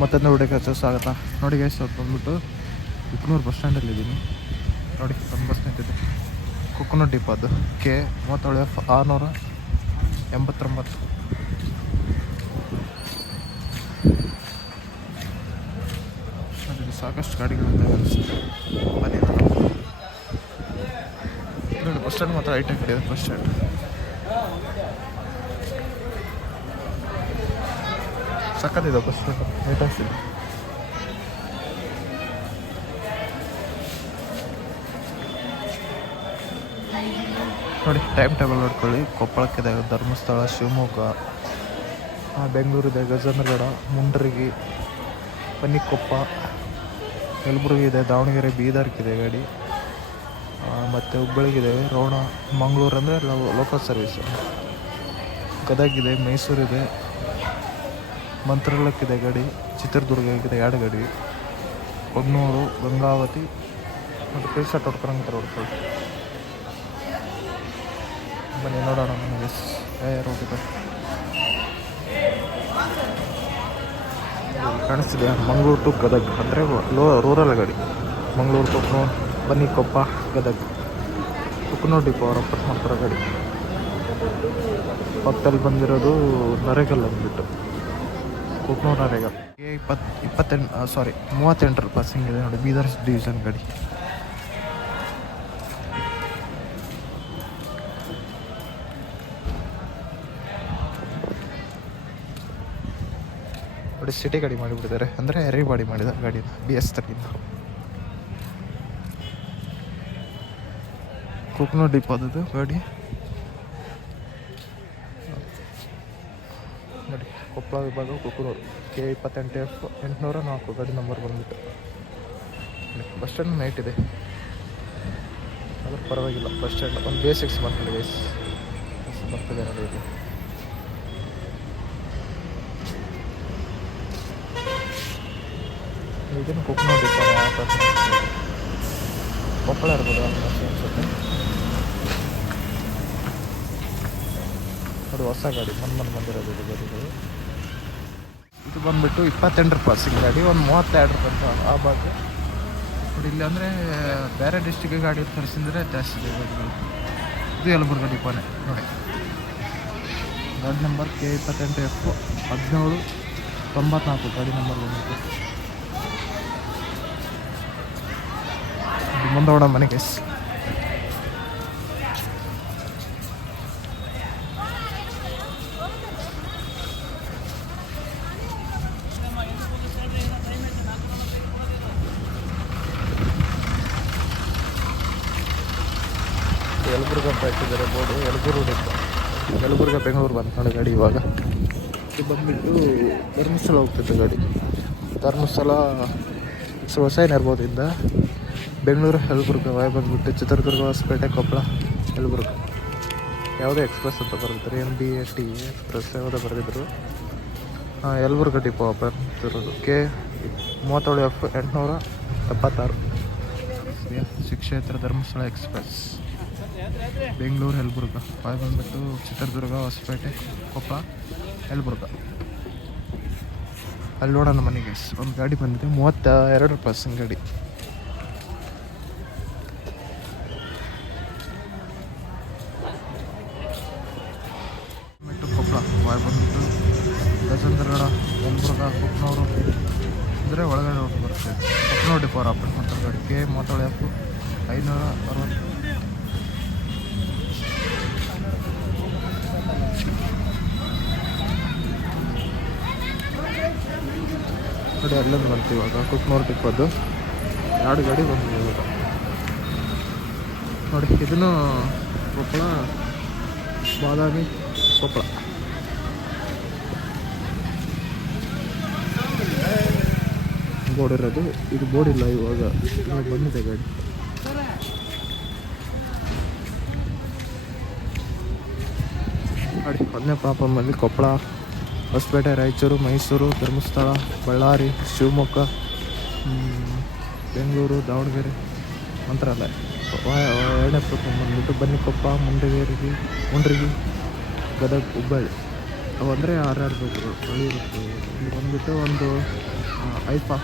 ಮತ್ತೊಂದು ಕೆಲಸ ಸ್ವಾಗತ. ನೋಡಿ ಗೈಸ್ ಇವತ್ತು ಬಂದ್ಬಿಟ್ಟು ಕುಕ್ನೂರು ಬಸ್ ಸ್ಟ್ಯಾಂಡಲ್ಲಿ ಇದ್ದೀನಿ ನೋಡಿ ಒಂದು ಬಸ್ ನಿಂತಿದೆ ಕುಕ್ನೂರು ಡಿಪ್ ಅದು. ಕೆ ಮೂವತ್ತೇಳು ಎಫ್ ಆರುನೂರ ಎಂಬತ್ತೊಂಬತ್ತು. ನೋಡಿ, ಸಾಕಷ್ಟು ಅನಿಸುತ್ತೆ. ಬನ್ನಿ ನೋಡಿ ಬಸ್ ಸ್ಟ್ಯಾಂಡ್ ಮಾತ್ರ ಐಟೆಕ್ ಇದೆ ಬಸ್ ಸ್ಟ್ಯಾಂಡ್ ಸಕ್ಕತ್ತಿದೆ ಸ್ಟ್ಯಾಂಡ್ ನೀಟಾಗಿ ಇದೆ ನೋಡಿ ಟೈಮ್ ಟೇಬಲ್ ನೋಡ್ಕೊಳ್ಳಿ. ಕೊಪ್ಪಳಕ್ಕಿದೆ ಧರ್ಮಸ್ಥಳ, ಶಿವಮೊಗ್ಗ ಬೆಂಗಳೂರಿದೆ ಗಜೇಂದ್ರಗಡ, ಮುಂಡ್ರಿಗಿ ಬನ್ನಿಕೊಪ್ಪ ಯಲಬುರ್ಗಿ ಇದೆ ದಾವಣಗೆರೆ ಬೀದರ್ಗಿದೆ ಗಾಡಿ. ಮತ್ತು ಹುಬ್ಬಳ್ಳಿಗಿದೆ, ರೋಣ, ಮಂಗಳೂರು ಅಂದರೆ ಲೋಕಲ್ ಸರ್ವಿಸು ಗದಗಿದೆ, ಮೈಸೂರಿದೆ. ಮಂತ್ರಾಲಯಕ್ಕಿದೆ ಗಡಿ, ಚಿತ್ರದುರ್ಗಕ್ಕಿದೆ ಎರಡು ಗಡಿ. ಹೊನ್ನೂರು ಗಂಗಾವತಿ ಮತ್ತು ಟಿ ಶರ್ಟ್ ಹೊಡ್ಕೊಳಂಗೆ ಹೊಡ್ಕೊಳ್ಳಿ ಬನ್ನಿ ನೋಡೋಣ ಎಸ್ ಇದೆ ಇಲ್ಲಿ ಕಾಣಿಸ್ತಿದೆ, ಮಂಗಳೂರು ಟು ಗದಗ್. ಅಂದರೆ ಲೋ, ರೂರಲ್ ಗಾಡಿ. ಮಂಗಳೂರು ಬನ್ನಿ ಕೊಪ್ಪ, ಗದಗ್. ಕುಕ್ನೋ ಡಿಪೋ ಅವ್ರು ಅಪ್ಪ ಮಾಡ್ತಾರೆ ಗಾಡಿ. ಪಕ್ಕದಲ್ಲಿ ಬಂದಿರೋದು ನರೇಗಲ್ ಅಂದ್ಬಿಟ್ಟು. ನರೇಗಲ್ ಎ ಇಪ್ಪತ್ತು ಇಪ್ಪತ್ತೆಂಟು ಸಾರಿ ಮೂವತ್ತೆಂಟರ ಪಾಸಿಂಗ್ ಇದೆ ನೋಡಿ, ಬೀದರ್ಸ್ ಡಿವಿಷನ್ ಗಾಡಿ. ನೋಡಿ ಸಿಟಿ ಗಾಡಿ ಮಾಡಿಬಿಟ್ಟಿದ್ದಾರೆ. ಅಂದರೆ ಎರಿ ಬಾಡಿ ಮಾಡಿದ ಗಾಡಿನ ಬಿ ಎಸ್ ತರ್ಗಿಂದ ಕುಕ್ನೂರು ಡಿಪೋದದು ಗಾಡಿ. ನೋಡಿ, ಕೊಪ್ಪಳ ವಿಭಾಗ ಕುಕ್ಕನೂರು ಕೆ ಇಪ್ಪತ್ತೆಂಟು ಎಫ್ ಎಂಟುನೂರ ನಾಲ್ಕು, ಗಾಡಿ ನಂಬರ್ ಬಂದ್ಬಿಟ್ಟು. ಬಸ್ ಸ್ಟ್ಯಾಂಡ್ ನೈಟ್ ಇದೆ. ಅದ್ರ ಪರವಾಗಿಲ್ಲ ಬಸ್ ಸ್ಟ್ಯಾಂಡ್ ಒಂದು ಬೇಸಿಕ್ಸ್ ಎಸ್ ಗೈಸ್ ಬರ್ತದೆ ನೋಡಿ ಇದು ಇದನ್ನು ಕುಕ್ಕನೂರು ಕೊಪ್ಪಳ ಇರ್ಬೋದು ಅನ್ಸುತ್ತೆ ಹೊಸ ಗಾಡಿ, ಮನ್ಮನ್ ಮನ್ ಬಂದಿರೋದು ಇದು ಗಾಡಿಗಳು ಇದು ಬಂದ್ಬಿಟ್ಟು ರೂಪಾಯಿ ಸಿಂಗ್ ಗಾಡಿ, ಒಂದು ಮೂವತ್ತೆರಡು ರೂಪಾಯಿ ಆ ಭಾಗ ಬಟ್ ಇಲ್ಲಿ ಅಂದರೆ ಬೇರೆ ಡಿಸ್ಟಿಕ್ಗೆ ಗಾಡಿ ತರಿಸಿದ್ರೆ ಜಾಸ್ತಿ ಇದೆ ಗಾಡಿಗಳು ಇದು ಯಲಬುರ್ಗ ಡಿಪೋನೆ, ನೋಡಿ. ಗಾಡಿ ನಂಬರ್ ಕೆ ಇಪ್ಪತ್ತೆಂಟು ಎಫ್ ಹದಿನೇಳು ತೊಂಬತ್ನಾಲ್ಕು ಗಾಡಿ ನಂಬರ್ ಬಂದಿತ್ತು ಮುಂದೋಡ ಮನೆಗೆ. ಯಲಬುರ್ಗ ಅಂತ ಹಾಕಿದ್ದಾರೆ ಬೋರ್ಡು ಯಲಬುರ್ಗ ಯಲಬುರ್ಗ ಬೆಂಗಳೂರು ಬಂದ್ಕೊಂಡು ಗಾಡಿ ಇವಾಗ. ಇದು ಬಂದುಬಿಟ್ಟು ಧರ್ಮಸ್ಥಳ ಹೋಗ್ತಿತ್ತು ಗಾಡಿ. ಧರ್ಮಸ್ಥಳ ಹೊಸ ಇರ್ಬೋದಿಂದ ಬೆಂಗಳೂರು ಯಲಬುರ್ಗ ವಾಯ್ ಬಂದ್ಬಿಟ್ಟು ಚಿತ್ರದುರ್ಗ ಹೊಸಪೇಟೆ ಕೊಪ್ಪಳ ಯಲಬುರ್ಗ. ಯಾವುದೇ ಎಕ್ಸ್ಪ್ರೆಸ್ ಅಂತ ಬರೆದಿದ್ರು M B A T express ಯಾವುದೋ ಬರೆದಿದ್ರು. ಯಲಬುರ್ಗ ಡಿಪೋ ಬರ್ತಿರೋದು ಕೆ ಮೂವತ್ತೇಳು ಎಫ್ ಎಂಟುನೂರ ಎಪ್ಪತ್ತಾರು. ಶ್ರೀ ಕ್ಷೇತ್ರ ಧರ್ಮಸ್ಥಳ ಎಕ್ಸ್ಪ್ರೆಸ್. ಬೆಂಗಳೂರು ಯಲಬುರ್ಗ ವಾಯ್ ಬಂದ್ಬಿಟ್ಟು ಚಿತ್ರದುರ್ಗ, ಹೊಸಪೇಟೆ, ಕೊಪ್ಪ ಯಲಬುರ್ಗ ಅಲ್ಲಿ ನೋಡೋಣ ಮನೆಗೆ. ಒಂದು ಗಾಡಿ ಬಂದಿದೆ. ಮೂವತ್ತ ಎರಡು ಪರ್ಸನ್ ಗಾಡಿ ಕೊಪ್ಪಳ ವಾಯ್ ಬಂದ್ಬಿಟ್ಟು ಗಜೇಂದ್ರಗಡ ಅಂದರೆ ಒಳಗಡೆ ಬರುತ್ತೆ. ಕೊಪ್ಪನೂರು ಡಿಪೋ ಅವ್ರು ಅಪ್ಡೇಟ್ ಮಾಡ್ತಾರೆ ಗಾಡಿ. ಕೆ ಎಫ್ ಐನೂರ ಅರವತ್ತು. ನೋಡಿ ಅಲ್ಲೊಂದು ಬಂತು ಇವಾಗ. ಕುಕ್ನೂರು ಟಿಪ್ಪದ್ದು ಎರಡು ಗಾಡಿ ಬಂದು ಇವಾಗ. ನೋಡಿ, ಇದನ್ನು ಕೊಪ್ಪಳ, ಬಾದಾಮಿ, ಕೊಪ್ಪಳ. ಬೋರ್ಡ್ ಇರೋದು. ಇದು ಬೋರ್ಡ್ ಇಲ್ಲ ಇವಾಗ. ಇವಾಗ ಬಂದಿದೆ ಗಾಡಿ. ನೋಡಿ ಒಂದನೇ ಪಾಪಮ್ಮಲ್ಲಿ ಕೊಪ್ಪಳ. ಹೊಸಪೇಟೆ ರಾಯಚೂರು, ಮೈಸೂರು, ಧರ್ಮಸ್ಥಳ, ಬಳ್ಳಾರಿ, ಶಿವಮೊಗ್ಗ ಬೆಂಗಳೂರು, ದಾವಣಗೆರೆ, ಮಂತ್ರಾಲಯ. ಎರಡನೇ ಪ್ರೋಗ್ರಾಮ್ ಬಂದ್ಬಿಟ್ಟು ಬನ್ನಿಕೊಪ್ಪ, ಮುಂಡಗೇರಿಗೆ ಮುಂಡ್ರಿಗಿ ಗದಗ, ಹುಬ್ಬಳ್ಳಿ. ಅವು ಅಂದರೆ ಆರ್ಯಾರು ಬೇಕು ಹಳ್ಳಿ ಇರುತ್ತೆ. ಇಲ್ಲಿ ಬಂದ್ಬಿಟ್ಟು ಒಂದು ಐದು ಪಾಪ